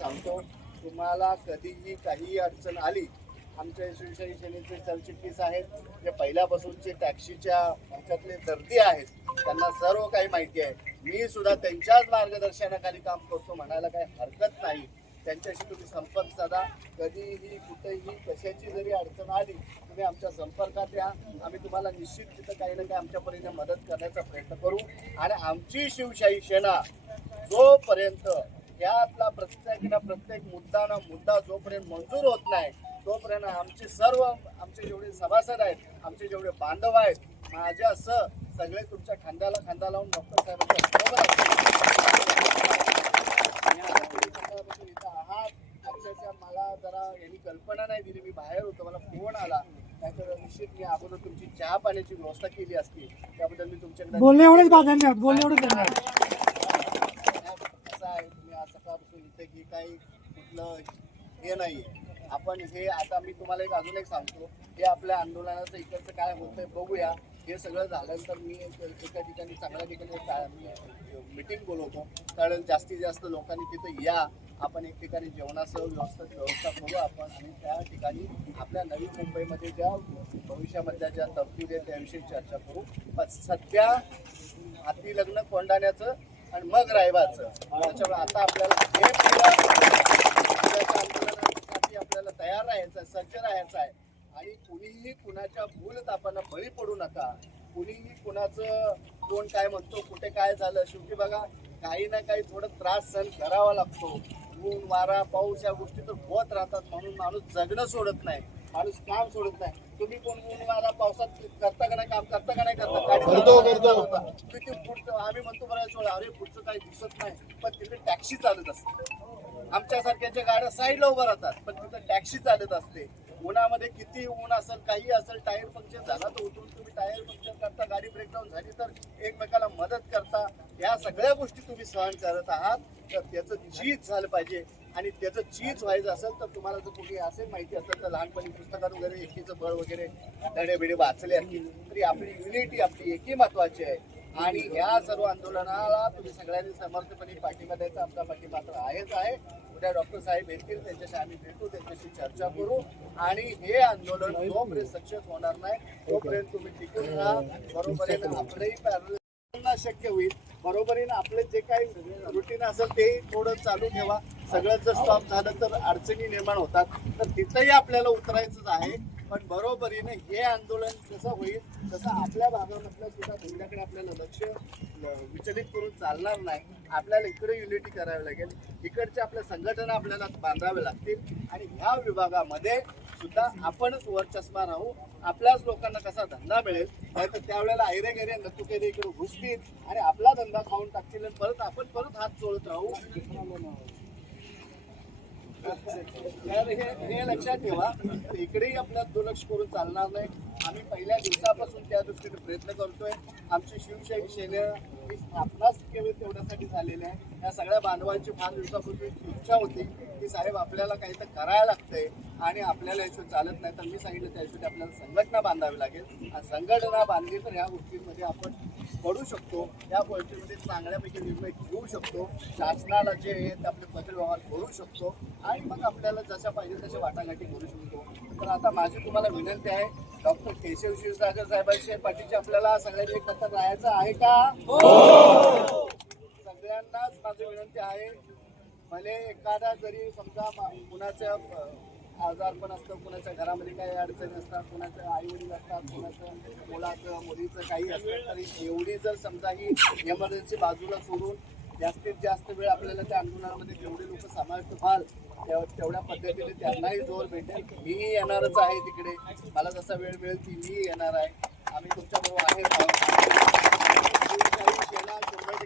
सांगतो, तुम्हाला कधीही काही अडचण आली, आमच्या शिवशाही सेनेचे सरचिटणीस आहेत, जे पहिल्यापासूनचे टॅक्सीच्या ह्याच्यातले दर्दी आहेत, त्यांना सर्व काही माहिती आहे. मी सुद्धा त्यांच्याच मार्गदर्शनाखाली काम करतो म्हणायला काही हरकत नाही. त्यांच्याशी तुम्ही संपर्क साधा. कधीही कुठेही कशाची जरी अडचण आली तुम्ही आमच्या संपर्कात या. आम्ही तुम्हाला निश्चित तिथं काही ना काही आमच्या परीने मदत करण्याचा प्रयत्न करू. आणि आमची शिवशाही सेना जोपर्यंत यातला प्रत्येक मुद्दा जोपर्यंत मंजूर होत नाही तोपर्यंत आमचे जेवढे सभासद आहेत, आमचे जेवढे बांधव आहेत, माझ्यासह सगळे तुमच्या खांद्याला खांदा लावून डॉक्टर साहेबांच्या बरोबर आहात. अक्षरशः मला जरा यांनी कल्पना नाही दिली, मी बाहेर होतो, मला फोन आला, त्याच्यावर निश्चित मी अगोदर तुमची चहा पाण्याची व्यवस्था केली असती. त्याबद्दल मी तुमच्याकडे बोलणे एवढेच धन्यवाद. कसं आहे, तुम्ही आज सकाळपासून इथे की काही कुठलं हे नाही. आपण हे आता मी तुम्हाला अजून एक सांगतो, हे आपल्या आंदोलनाचं इकडचं काय होतंय बघूया. हे सगळं झाल्यानंतर मी एका ठिकाणी चांगल्या ठिकाणी मीटिंग बोलवतो, कारण जास्तीत जास्त लोकांनी तिथे या. आपण एक ठिकाणी जेवणासह व्यवस्था करू आपण, आणि त्या ठिकाणी आपल्या नवी मुंबईमध्ये ज्या भविष्यामधल्या ज्या तरतुदी आहेत त्याविषयी चर्चा करू. पण सध्या हाती लग्न कोंडाण्याचं आणि मग रायबाचं, त्याच्यामुळे आता आपल्याला आंदोलनासाठी आपल्याला तयार राहायचं, सज्ज राहायचं आहे. आणि कुणीही कुणाच्या भूलथापांना बळी पडू नका. कुणीही कुणाचं कोण काय म्हणतो, कुठे काय झालं, शेवटी बघा काही ना काही थोडं त्रास सहन करावा लागतो. ऊन वारा पाऊस या गोष्टी तर होत राहतात, म्हणून माणूस जगणं सोडत नाही, माणूस काम सोडत नाही. तुम्ही कोण ऊन वारा पावसात करता का नाही, काम करता का नाही करता? किती पुढचं आम्ही म्हणतो बरं सोडा, अरे पुढचं काही दिसत नाही, पण तिथे टॅक्सी चालत असते. आमच्यासारख्याच्या गाड्या साईडला उभं राहतात, पण तिथं टॅक्सी चालत असते. उन्हामध्ये किती ऊन असेल, काही असेल, टायर पंक्चर झाला तर उतरून तुम्ही टायर पंक्चर करता, गाडी ब्रेकडाऊन झाली तर एकमेकाला मदत करता. या सगळ्या गोष्टी तुम्ही सहन करत आहात, तर त्याचं चीज झालं पाहिजे. आणि त्याचं चीज व्हायचं असेल तर तुम्हाला जर कुठे असेल माहिती असेल तर लहानपणी पुस्तकात वगैरे एकीचं बळ वगैरे धडे बिडे वाचले असतील तरी आपली युनिटी, आपली एकी महत्वाची आहे. आणि ह्या सर्व आंदोलनाला तुम्ही सगळ्यांनी समर्थपणे पाठिंबा द्यायचा. आमचा पाठिंबा आहेच आहे. उद्या डॉक्टर साहेब येतील, त्यांच्याशी आम्ही भेटू, त्यांच्याशी चर्चा करू. आणि हे आंदोलन जोपर्यंत सक्सेस होणार नाही तोपर्यंत तुम्ही टिकून राहा. बरोबरीनं आपलंही पॅरल शक्य होईल. बरोबरीनं आपलं जे काही रुटीन असेल ते थोडं चालू ठेवा. सगळं जर स्टॉप झालं तर अडचणी निर्माण होतात, तर तिथंही आपल्याला उतरायचंच आहे. पण बरोबरीने हे आंदोलन कसं होईल, तसं आपल्या भागामधलं सुद्धा धंद्याकडे आपल्याला लक्ष विचलित करून चालणार नाही. आपल्याला इकडे युनिटी करावी लागेल, इकडच्या आपल्या संघटना आपल्याला बांधाव्या लागतील. आणि ह्या विभागामध्ये सुद्धा आपणच वर्चस्वा राहू. आपल्याच लोकांना कसा धंदा मिळेल, नाही तर त्यावेळेला ऐरे गेरे नतुकेरे इकडे घुसतील आणि आपला धंदा खाऊन टाकतील आणि आपण परत हात चोळत राहू. हे लक्षात ठेवा. इकडेही आपल्याला दुर्लक्ष करून चालणार नाही. आम्ही पहिल्या दिवसापासून त्या दृष्टीने प्रयत्न करतोय. आमची शिवशाही सेना ही स्थापनाच केवळ तेवढ्यासाठी झालेली आहे. या सगळ्या बांधवांची फार दिवसापूर्वी इच्छा होती की साहेब आपल्याला काही तर करायला लागतंय आणि आपल्याला याचं चालत नाही, तर मी सांगितलं त्यासाठी आपल्याला संघटना बांधावी लागेल. आणि संघटना बांधली तर ह्या गोष्टींमध्ये आपण पडू शकतो, या गोष्टींमध्ये चांगल्यापैकी निर्णय घेऊ शकतो, शासनाला जे आहेत आपले पत्रव्यवहार करू शकतो आणि मग आपल्याला जशा पाहिजे तशा वाटाघाटी करू शकतो. तर आता माझी तुम्हाला विनंती आहे, डॉक्टर केशव क्षीरसागर साहेबांच्या पाठीशी आपल्याला सगळ्यांनी एकत्र राहायचं आहे का? सगळ्यांनाच माझी विनंती आहे. भले एखादा जरी समजा कुणाच्या आजारपण असतं, कुणाच्या घरामध्ये काही अडचणी असतात, कुणाच्या आई वडील असतात, कुणाचं मुलाचं मुलीचं काही असतं, तरी एवढी जर समजा ही एमर्जन्सी बाजूला सोडून जास्तीत जास्त वेळ आपल्याला त्या आंदोलनामध्ये जेवढे लोक समाविष्ट व्हाल तेवढ्या पद्धतीने त्यांनाही जोर भेटेल. मीही येणारच आहे तिकडे, मला जसा वेळ मिळेल ती मी येणार आहे. आम्ही तुमच्याबरोबर आहे,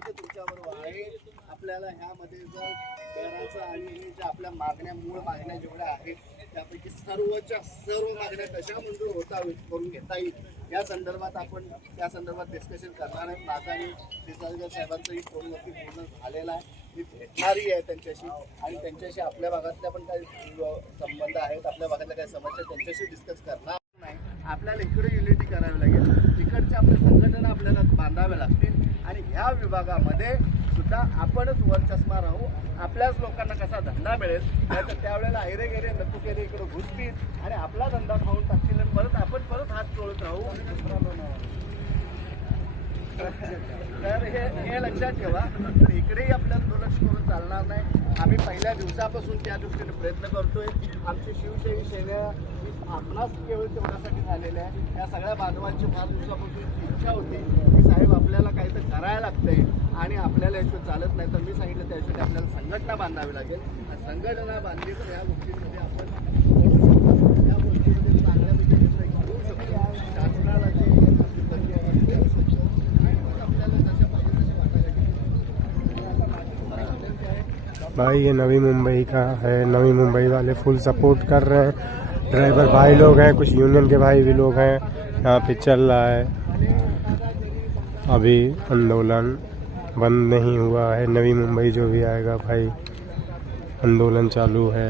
तुमच्याबरोबर आहे. आपल्याला ह्यामध्ये जर घराचं आणि ज्या आपल्या मागण्या, मूळ मागण्या जेवढ्या आहेत त्यापैकी सर्वच्या सर्व मागण्या कशा मंजूर करून घेता येईल या संदर्भात आपण त्या संदर्भात डिस्कशन करणार आहे. माझा आणि क्षीरसागर साहेबांचाही फोनवरती बोलणं झालेलं आहे. मी भेटणारही आहे त्यांच्याशी आणि त्यांच्याशी आपल्या भागातल्या पण काही संबंध आहेत, आपल्या भागातल्या काही समस्या त्यांच्याशी डिस्कस करणार नाही. आपल्याला इकडे युनिटी करावी लागेल, इकडच्या आपल्या संघटना आपल्याला बांधाव्या लागतील आणि ह्या विभागामध्ये सुद्धा आपणच वर चष्मा राहू, आपल्याच लोकांना कसा धंदा मिळेल, नाहीतर त्यावेळेला ऐरे गेरे नकुकेरे इकडे घुसतील आणि आपला धंदा खाऊन टाकतील आणि परत हात चोळत राहू. तर हे लक्षात ठेवा. इकडेही आपल्याला दुर्लक्ष करून चालणार नाही. आम्ही पहिल्या दिवसापासून त्या दृष्टीने प्रयत्न करतोय. आमची शिवशाही सेना ही आपणास केवळ तेवढ्यासाठी झालेली आहे. या सगळ्या बांधवांची फार दिवसापासून इच्छा होती की साहेब आपल्याला काहीतरी करायला लागतंय आणि आपल्याला याशिवाय चालत नाही. तर मी सांगितलं त्याशिवाय आपल्याला संघटना बांधावी लागेल. आणि संघटना बांधली तर या गोष्टींमध्ये आपण करू शकतो. या गोष्टीमध्ये चांगल्यापैकी निर्णय घेऊ शकतो. शासनाला जे बंदी आहे ते देऊ शकतो आणि मग आपल्याला जशा पाहिजे तशा वाटायला भाई ये नवी मुंबई का है, नवी मुंबई वाले फुल सपोर्ट कर रहे हैं। ड्राइवर भाई लोग हैं, कुछ यूनियन के भाई भी लोग हैं। यहाँ पे चल रहा है, अभी आंदोलन बंद नहीं हुआ है। नवी मुंबई जो भी आएगा भाई, आंदोलन चालू है।